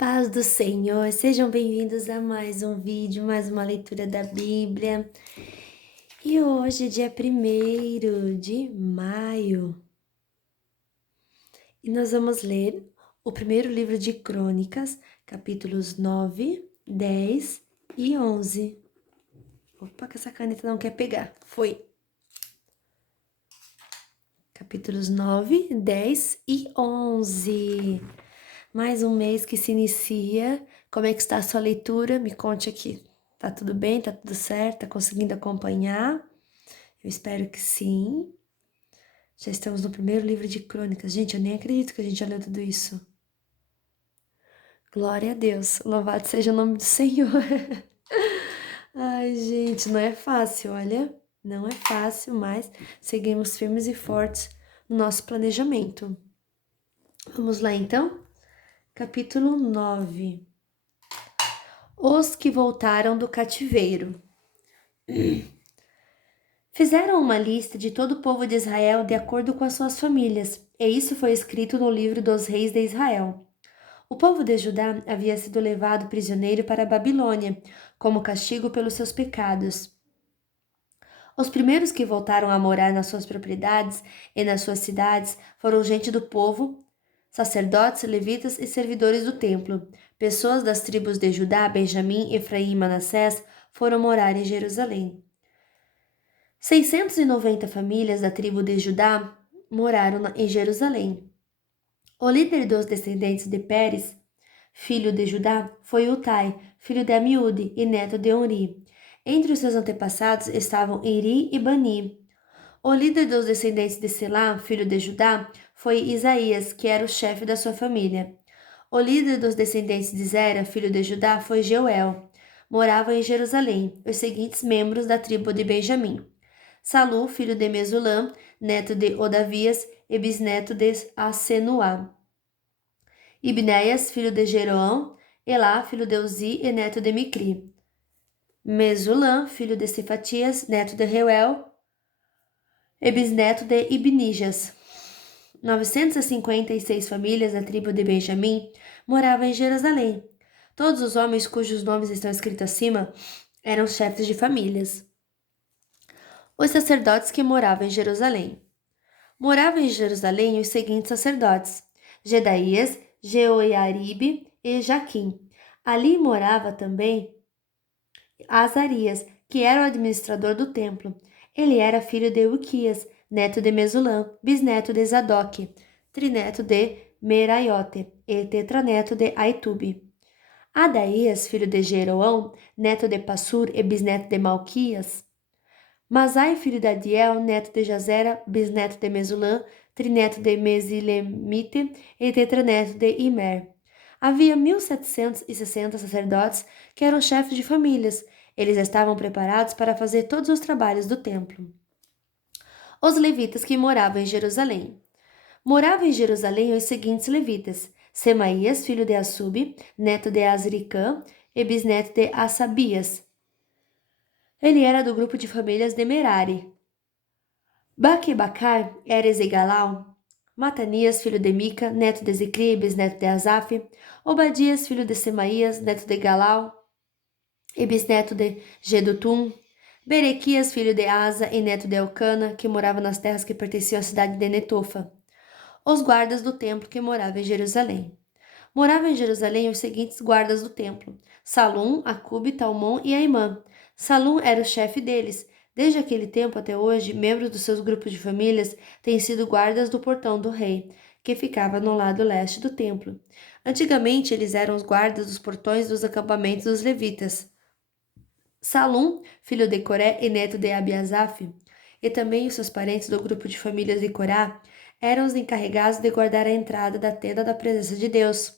Paz do Senhor, sejam bem-vindos a mais um vídeo, mais uma leitura da Bíblia. E hoje, dia 1º de maio, e nós vamos ler o primeiro livro de Crônicas, capítulos 9, 10 e 11. Opa, que essa caneta não quer pegar. Foi. Capítulos 9, 10 e 11. Mais um mês que se inicia. Como é que está a sua leitura? Me conte aqui. Tá tudo bem? Tá tudo certo? Tá conseguindo acompanhar? Eu espero que sim. Já estamos no primeiro livro de Crônicas. Gente, eu nem acredito que a gente já leu tudo isso. Glória a Deus. Louvado seja o nome do Senhor. Ai, gente, não é fácil, olha. Não é fácil, mas seguimos firmes e fortes no nosso planejamento. Vamos lá, então? Capítulo 9. Os que voltaram do cativeiro. Fizeram uma lista de todo o povo de Israel de acordo com as suas famílias, e isso foi escrito no livro dos reis de Israel. O povo de Judá havia sido levado prisioneiro para a Babilônia, como castigo pelos seus pecados. Os primeiros que voltaram a morar nas suas propriedades e nas suas cidades foram gente do povo, sacerdotes, levitas e servidores do templo. Pessoas das tribos de Judá, Benjamim, Efraim e Manassés foram morar em Jerusalém. 690 famílias da tribo de Judá moraram em Jerusalém. O líder dos descendentes de Pérez, filho de Judá, foi Utai, filho de Amiúde e neto de Onri. Entre os seus antepassados estavam Iri e Bani. O líder dos descendentes de Selá, filho de Judá, foi Isaías, que era o chefe da sua família. O líder dos descendentes de Zera, filho de Judá, foi Jeuel. Moravam em Jerusalém os seguintes membros da tribo de Benjamim: Salu, filho de Mesulam, neto de Odavias e bisneto de Asenuá. Ibnéias, filho de Jeroão, Elá, filho de Uzi e neto de Micri. Mesulam, filho de Cefatias, neto de Reuel e bisneto de Ibnijas. 956 famílias da tribo de Benjamim moravam em Jerusalém. Todos os homens cujos nomes estão escritos acima eram chefes de famílias. Os sacerdotes que moravam em Jerusalém. Moravam em Jerusalém os seguintes sacerdotes: Jedaías, Jeoiaribe e Jaquim. Ali morava também Azarias, que era o administrador do templo. Ele era filho de Uquias, neto de Mesulam, bisneto de Zadok, trineto de Meraiote e tetraneto de Aitube. Adaías, filho de Jeroão, neto de Passur e bisneto de Malquias. Masai, filho de Adiel, neto de Jazera, bisneto de Mesulam, trineto de Mesilemite e tetraneto de Imer. Havia 1.760 sacerdotes que eram chefes de famílias. Eles estavam preparados para fazer todos os trabalhos do templo. Os levitas que moravam em Jerusalém. Moravam em Jerusalém os seguintes levitas: Semaías, filho de Assub, neto de Azricã e bisneto de Assabias. Ele era do grupo de famílias de Merari. Baque-Bacar era Ezegalau. Matanias, filho de Mica, neto de Zicri, bisneto de Asaf. Obadias, filho de Semaías, neto de Galau e bisneto de Gedutum. Berequias, filho de Asa e neto de Elcana, que morava nas terras que pertenciam à cidade de Netofa. Os guardas do templo que moravam em Jerusalém. Moravam em Jerusalém os seguintes guardas do templo: Salum, Acube, Talmon e Aimã. Salum era o chefe deles. Desde aquele tempo até hoje, membros dos seus grupos de famílias têm sido guardas do portão do rei, que ficava no lado leste do templo. Antigamente, eles eram os guardas dos portões dos acampamentos dos levitas. Salum, filho de Coré e neto de Abiasaf, e também os seus parentes do grupo de famílias de Corá, eram os encarregados de guardar a entrada da tenda da presença de Deus,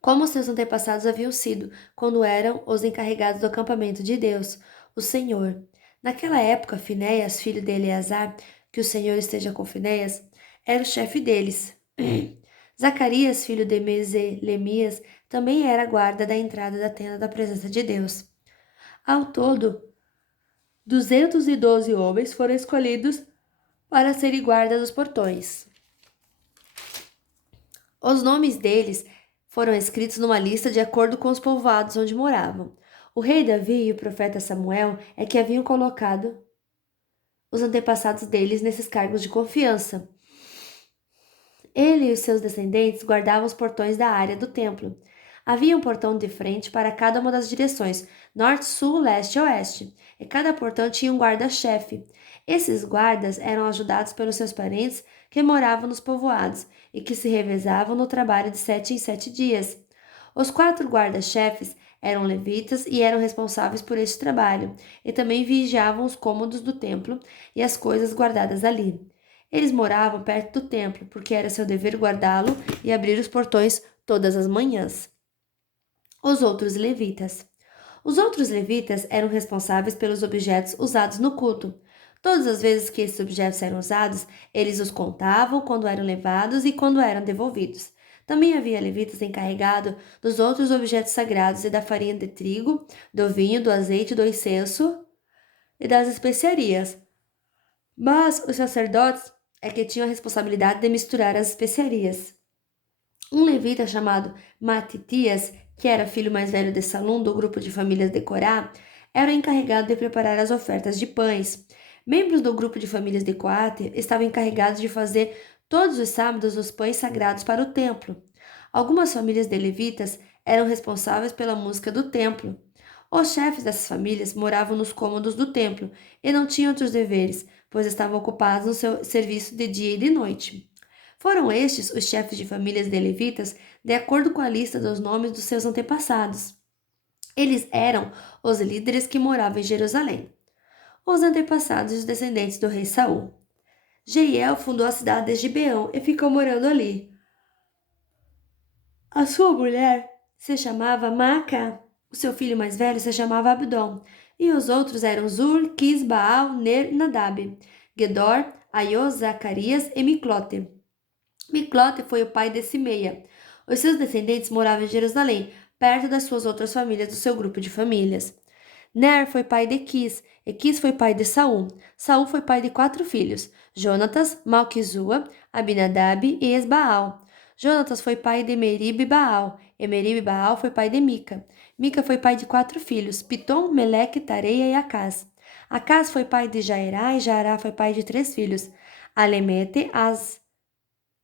como seus antepassados haviam sido, quando eram os encarregados do acampamento de Deus, o Senhor. Naquela época, Finéias, filho de Eleazar, que o Senhor esteja com Finéias, era o chefe deles. Zacarias, filho de Meselemias, também era guarda da entrada da tenda da presença de Deus. Ao todo, 212 homens foram escolhidos para serem guarda dos portões. Os nomes deles foram escritos numa lista de acordo com os povoados onde moravam. O rei Davi e o profeta Samuel é que haviam colocado os antepassados deles nesses cargos de confiança. Ele e os seus descendentes guardavam os portões da área do templo. Havia um portão de frente para cada uma das direções, norte, sul, leste e oeste, e cada portão tinha um guarda-chefe. Esses guardas eram ajudados pelos seus parentes que moravam nos povoados e que se revezavam no trabalho de 7 em 7 dias. Os 4 guarda-chefes eram levitas e eram responsáveis por este trabalho, e também vigiavam os cômodos do templo e as coisas guardadas ali. Eles moravam perto do templo, porque era seu dever guardá-lo e abrir os portões todas as manhãs. Os outros levitas. Os outros levitas eram responsáveis pelos objetos usados no culto. Todas as vezes que esses objetos eram usados, eles os contavam quando eram levados e quando eram devolvidos. Também havia levitas encarregados dos outros objetos sagrados e da farinha de trigo, do vinho, do azeite, do incenso e das especiarias. Mas os sacerdotes é que tinham a responsabilidade de misturar as especiarias. Um levita chamado Matitias, que era filho mais velho de Salum, do grupo de famílias de Corá, era o encarregado de preparar as ofertas de pães. Membros do grupo de famílias de Coate estavam encarregados de fazer todos os sábados os pães sagrados para o templo. Algumas famílias de levitas eram responsáveis pela música do templo. Os chefes dessas famílias moravam nos cômodos do templo e não tinham outros deveres, pois estavam ocupados no seu serviço de dia e de noite. Foram estes os chefes de famílias de levitas, de acordo com a lista dos nomes dos seus antepassados. Eles eram os líderes que moravam em Jerusalém. Os antepassados e os descendentes do rei Saul. Jeiel fundou a cidade de Gibeão e ficou morando ali. A sua mulher se chamava Maacá, o seu filho mais velho se chamava Abdom, e os outros eram Zur, Quis, Baal, Ner, Nadab, Gedor, Aiô, Zacarias e Miclote. Miclote foi o pai de Simeia. Os seus descendentes moravam em Jerusalém, perto das suas outras famílias do seu grupo de famílias. Ner foi pai de Quis, e Quis foi pai de Saul. Saul foi pai de 4 filhos, Jonatas, Malquizua, Abinadab e Esbaal. Jonatas foi pai de Merib e Baal, e Merib e Baal foi pai de Mica. Mica foi pai de 4 filhos, Pitom, Meleque, Tareia e Acás. Acás foi pai de Jairá, e Jairá foi pai de 3 filhos, Alemete,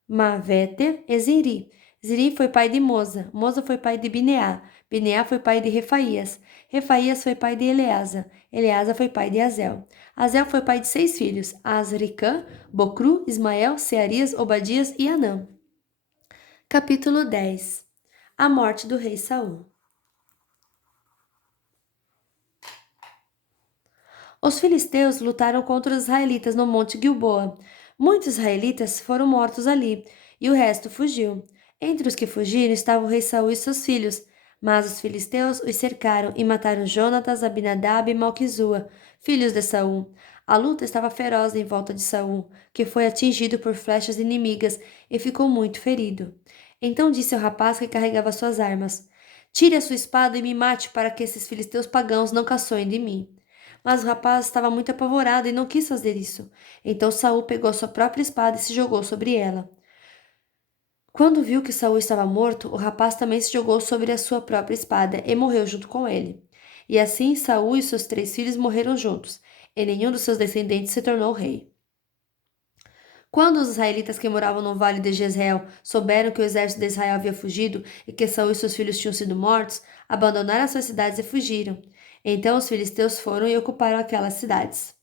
Mavete e Ziri. Ziri foi pai de Moza. Moza foi pai de Bineá. Bineá foi pai de Refaías. Refaías foi pai de Eleasa. Eleasa foi pai de Azel. Azel foi pai de 6 filhos: Azricã, Bocru, Ismael, Searias, Obadias e Anã. Capítulo 10. A morte do rei Saul. Os filisteus lutaram contra os israelitas no monte Gilboa. Muitos israelitas foram mortos ali, e o resto fugiu. Entre os que fugiram estavam o rei Saul e seus filhos, mas os filisteus os cercaram e mataram Jonatas, Abinadab e Malquizua, filhos de Saul. A luta estava feroz em volta de Saul, que foi atingido por flechas inimigas e ficou muito ferido. Então disse ao rapaz que carregava suas armas: Tire a sua espada e me mate para que esses filisteus pagãos não caçoem de mim. Mas o rapaz estava muito apavorado e não quis fazer isso. Então Saul pegou sua própria espada e se jogou sobre ela. Quando viu que Saul estava morto, o rapaz também se jogou sobre a sua própria espada e morreu junto com ele. E assim Saul e seus 3 filhos morreram juntos, e nenhum dos seus descendentes se tornou rei. Quando os israelitas que moravam no vale de Jezreel souberam que o exército de Israel havia fugido e que Saul e seus filhos tinham sido mortos, abandonaram as suas cidades e fugiram. Então os filisteus foram e ocuparam aquelas cidades.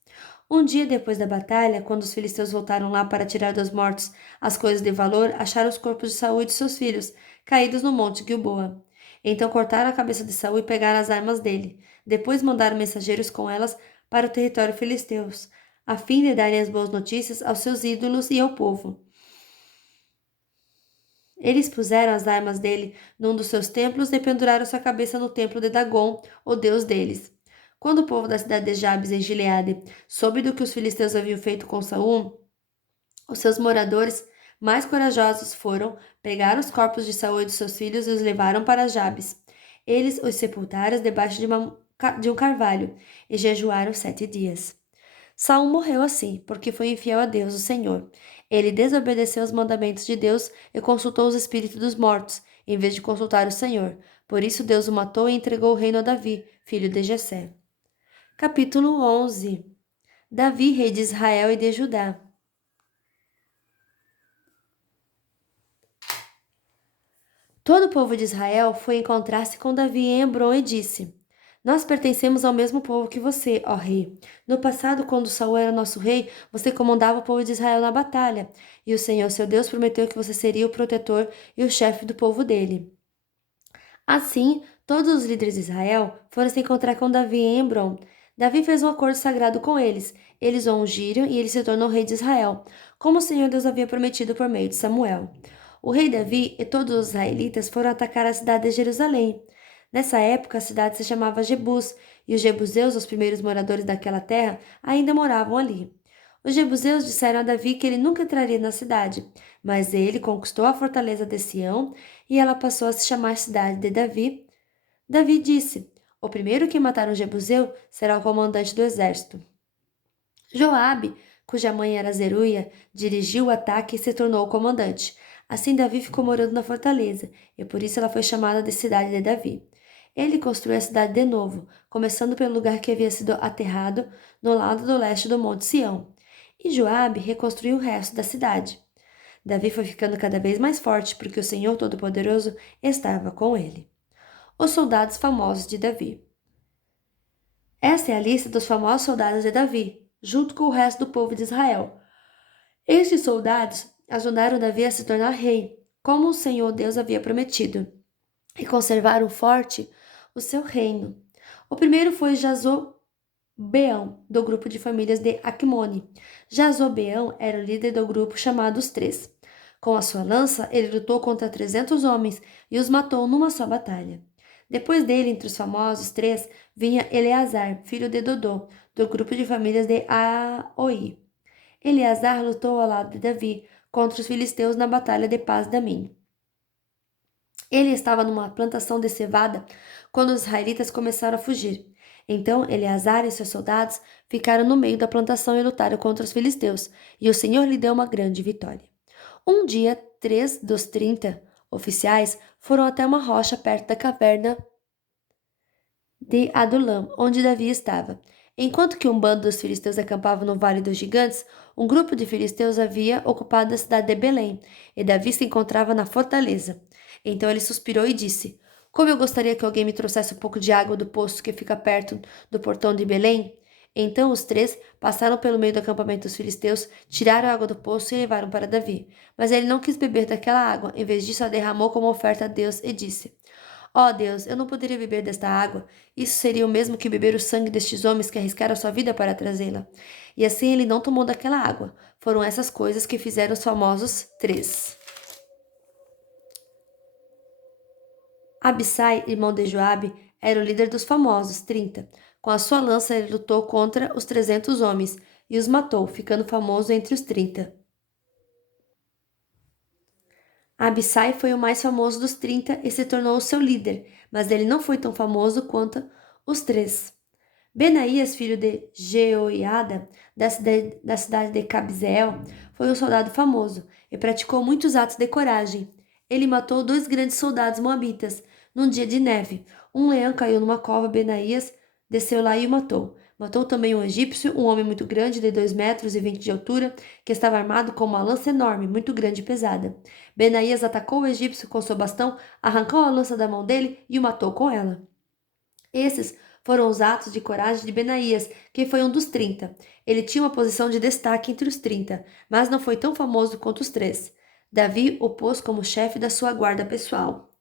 Um dia depois da batalha, quando os filisteus voltaram lá para tirar dos mortos as coisas de valor, acharam os corpos de Saul e de seus filhos, caídos no monte Gilboa. Então cortaram a cabeça de Saul e pegaram as armas dele. Depois mandaram mensageiros com elas para o território filisteus, a fim de darem as boas notícias aos seus ídolos e ao povo. Eles puseram as armas dele num dos seus templos e penduraram sua cabeça no templo de Dagon, o deus deles. Quando o povo da cidade de Jabes, em Gileade, soube do que os filisteus haviam feito com Saul, os seus moradores mais corajosos foram, pegaram os corpos de Saul e de seus filhos e os levaram para Jabes. Eles os sepultaram debaixo de um carvalho e jejuaram 7 dias. Saul morreu assim, porque foi infiel a Deus, o Senhor. Ele desobedeceu aos mandamentos de Deus e consultou os espíritos dos mortos, em vez de consultar o Senhor. Por isso Deus o matou e entregou o reino a Davi, filho de Jessé. Capítulo 11. Davi, rei de Israel e de Judá. Todo o povo de Israel foi encontrar-se com Davi em Hebrom e disse: Nós pertencemos ao mesmo povo que você, ó rei. No passado, quando Saul era nosso rei, você comandava o povo de Israel na batalha, e o Senhor, seu Deus, prometeu que você seria o protetor e o chefe do povo dele. Assim, todos os líderes de Israel foram se encontrar com Davi em Hebrom. Davi fez um acordo sagrado com eles. Eles o ungiram e ele se tornou rei de Israel, como o Senhor Deus havia prometido por meio de Samuel. O rei Davi e todos os israelitas foram atacar a cidade de Jerusalém. Nessa época, a cidade se chamava Jebus, e os jebuseus, os primeiros moradores daquela terra, ainda moravam ali. Os jebuseus disseram a Davi que ele nunca entraria na cidade, mas ele conquistou a fortaleza de Sião e ela passou a se chamar cidade de Davi. Davi disse: O primeiro que matar um jebuseu será o comandante do exército. Joabe, cuja mãe era Zeruia, dirigiu o ataque e se tornou o comandante. Assim Davi ficou morando na fortaleza, e por isso ela foi chamada de cidade de Davi. Ele construiu a cidade de novo, começando pelo lugar que havia sido aterrado, no lado do leste do Monte Sião. E Joabe reconstruiu o resto da cidade. Davi foi ficando cada vez mais forte, porque o Senhor Todo-Poderoso estava com ele. Os soldados famosos de Davi. Essa é a lista dos famosos soldados de Davi, junto com o resto do povo de Israel. Estes soldados ajudaram Davi a se tornar rei, como o Senhor Deus havia prometido, e conservaram forte o seu reino. O primeiro foi Jazobeão, do grupo de famílias de Acmone. Jazobeão era o líder do grupo chamado Os Três. Com a sua lança, ele lutou contra 300 homens e os matou numa só batalha. Depois dele, entre os famosos três, vinha Eleazar, filho de Dodô, do grupo de famílias de Aoi. Eleazar lutou ao lado de Davi contra os filisteus na batalha de Paz-Damim. Ele estava numa plantação de cevada quando os israelitas começaram a fugir. Então Eleazar e seus soldados ficaram no meio da plantação e lutaram contra os filisteus, e o Senhor lhe deu uma grande vitória. Um dia, 3 dos 30 oficiais foram até uma rocha perto da caverna de Adulam, onde Davi estava. Enquanto que um bando dos filisteus acampava no Vale dos Gigantes, um grupo de filisteus havia ocupado a cidade de Belém, e Davi se encontrava na fortaleza. Então ele suspirou e disse: Como eu gostaria que alguém me trouxesse um pouco de água do poço que fica perto do portão de Belém. Então os três passaram pelo meio do acampamento dos filisteus, tiraram a água do poço e levaram para Davi. Mas ele não quis beber daquela água, em vez disso a derramou como oferta a Deus e disse: Ó Deus, eu não poderia beber desta água. Isso seria o mesmo que beber o sangue destes homens que arriscaram sua vida para trazê-la. E assim ele não tomou daquela água. Foram essas coisas que fizeram os famosos três. Abissai, irmão de Joabe, era o líder dos famosos, 30. Com a sua lança ele lutou contra os 300 homens e os matou, ficando famoso entre os 30. Abissai foi o mais famoso dos 30 e se tornou o seu líder, mas ele não foi tão famoso quanto os três. Benaías, filho de Jeoiada, da cidade de Cabzeel, foi um soldado famoso e praticou muitos atos de coragem. Ele matou 2 grandes soldados moabitas num dia de neve. Um leão caiu numa cova, Benaías desceu lá e o matou. Matou também um egípcio, um homem muito grande, de 2,20 metros de altura, que estava armado com uma lança enorme, muito grande e pesada. Benaías atacou o egípcio com seu bastão, arrancou a lança da mão dele e o matou com ela. Esses foram os atos de coragem de Benaías, que foi um dos 30. Ele tinha uma posição de destaque entre os 30, mas não foi tão famoso quanto os três. Davi o pôs como chefe da sua guarda pessoal.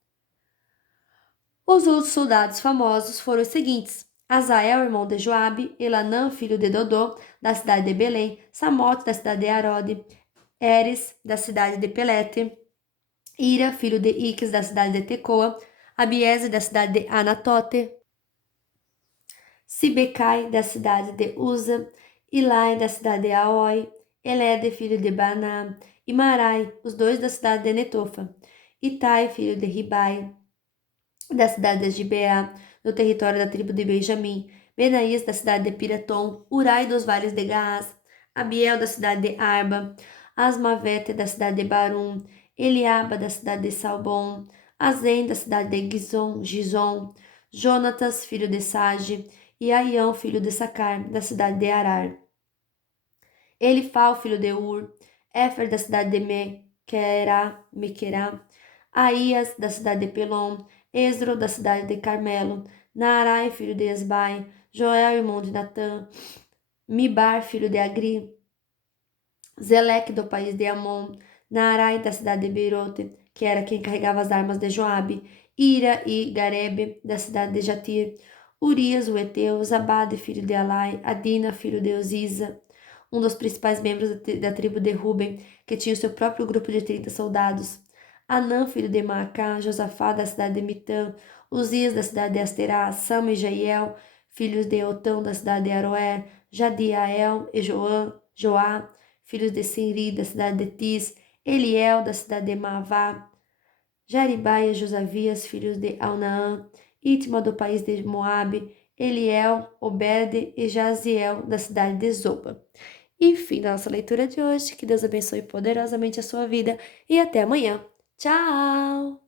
Os outros soldados famosos foram os seguintes: Azael, irmão de Joabe, Elanã, filho de Dodô, da cidade de Belém, Samote, da cidade de Arode, Eres, da cidade de Pelete, Ira, filho de Iques, da cidade de Tecoa, Abiese, da cidade de Anatote, Sibecai, da cidade de Uza, Ilai, da cidade de Aoi, Elede, filho de Baná, e Marai, os 2 da cidade de Netofa, Itai, filho de Ribai, da cidade de Gibeá, no território da tribo de Benjamim, Benaías, da cidade de Piratom, Urai dos vales de Gaás, Abiel, da cidade de Arba, Asmavete, da cidade de Barum, Eliaba, da cidade de Salbom, Azen, da cidade de Gizom, Jonatas, filho de Sage, e Aião, filho de Sacar, da cidade de Arar. Elifal, filho de Ur, Éfer, da cidade de Mequerá, Aías, da cidade de Pelom, Esdro, da cidade de Carmelo, Naarai, filho de Esbai, Joel, irmão de Natã, Mibar, filho de Agri, Zeleque, do país de Amon, Naarai, da cidade de Beirote, que era quem carregava as armas de Joabe, Ira e Garebe, da cidade de Jatir, Urias, o Eteu, Zabade, filho de Alai, Adina, filho de Uziza, um dos principais membros da tribo de Ruben, que tinha o seu próprio grupo de 30 soldados, Anã, filho de Maacá, Josafá, da cidade de Mitã, Uzias, da cidade de Asterá, Sama e Jeiel, filhos de Otão, da cidade de Aroé, Jadiael e Joá, filhos de Sinri, da cidade de Tis, Eliel, da cidade de Maavá, Jaribai e Josavias, filhos de Alnaã, Itma, do país de Moabe, Eliel, Obed e Jaziel, da cidade de Zoba. E fim da nossa leitura de hoje. Que Deus abençoe poderosamente a sua vida e até amanhã. Tchau!